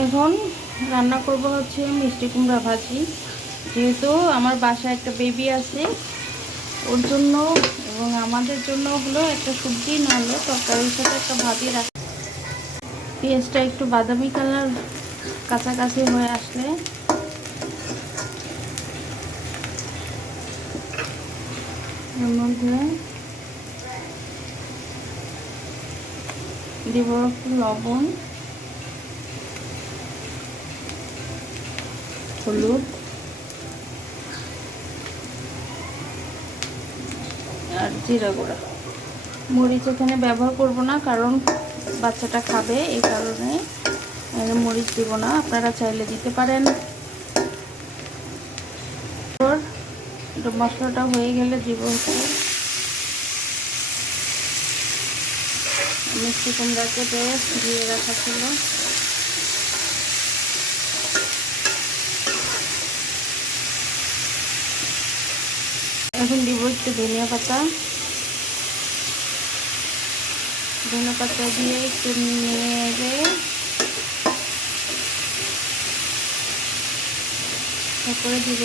এখন রান্না করব হচ্ছে মিষ্টি কুমড়া ভাজি। যেহেতু আমার বাসায় একটা বেবি আছে, ওর জন্য এবং আমাদের জন্য হলো একটা সবজি না হলে তরকারির সাথে একটা ভাজি রাখ। পেঁয়াজটা একটু বাদামি কালার কাছাকাছি হয়ে আসলে এর মধ্যে দিব একটু লবণ, হলুদ আর জিরা গুঁড়া। মরিচ এখানে ব্যবহার করব না, কারণ বাচ্চাটা খাবে, এই কারণে মরিচ দিব না, আপনারা চাইলে দিতে পারেন। মশলাটা হয়ে গেলে দিব হচ্ছে মিষ্টি কুমড়া কেটে দিয়ে রাখা ছিল। এখন দিব একটু ধনিয়া পাতা দিয়ে একটু নেড়ে তারপরে দিব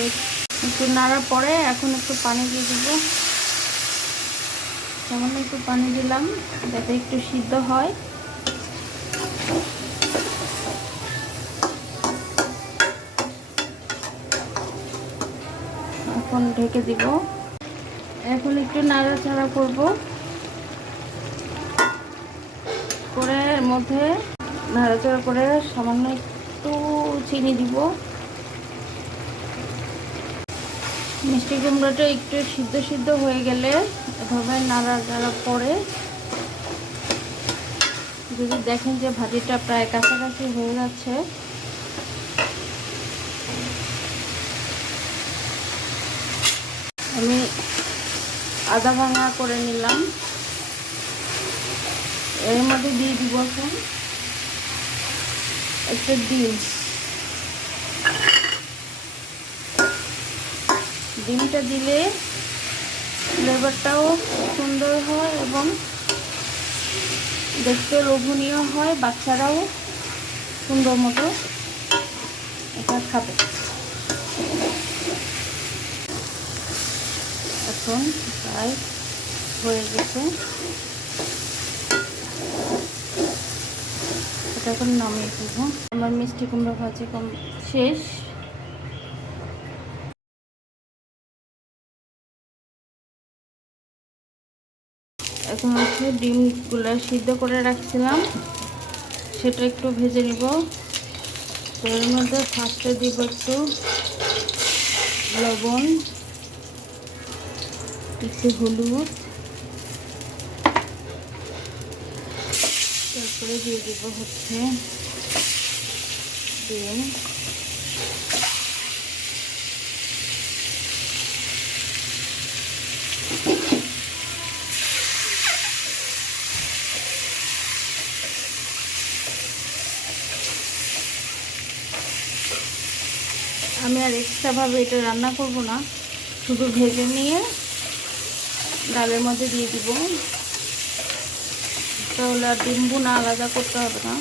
একটু নাড়ার পরে এখন একটু পানি দিয়ে দিব। সামান্য একটু পানি দিলাম যাতে একটু সিদ্ধ হয়। এখন ঢেকে দিব। এখন একটু নাড়াচাড়া করব, করে এর মধ্যে নাড়াচাড়া করে সামান্য একটু চিনি দিব। মিষ্টি কুমড়োটা একটু সিদ্ধ হয়ে গেলে এভাবে নাড়াচাড়া করে যদি দেখেন যে ভাজিটা প্রায় কাছাকাছি হয়ে যাচ্ছে, আমি আধা ভাঙা করে নিলাম। এর মধ্যে দিয়ে দিব এখন একটা ডিম। ডিমটা দিলে ফ্লেভারটাও সুন্দর হয় এবং দেখতে লোভনীয় হয়, বাচ্চারাও সুন্দর মতো এটা খাবে। এখন প্রায় হয়ে গেছে, এটা এখন নামিয়ে দেবো। আমার মিষ্টি কুমড়া ভাজি শেষ। এখন হচ্ছে ডিমগুলো সিদ্ধ করে রাখছিলাম, সেটা একটু ভেজে নিব। তো এর মধ্যে ফার্স্টে দিব একটু লবণ, একটু হলুদ, তারপরে দিয়ে দিব হচ্ছে ডিম। আমি আর এক্সট্রাভাবে এটা রান্না করব না, শুধু ভেজে নিয়ে ডালের মধ্যে দিয়ে দিব, তাহলে আর ডিম ভুনা আলাদা করতে হবে না।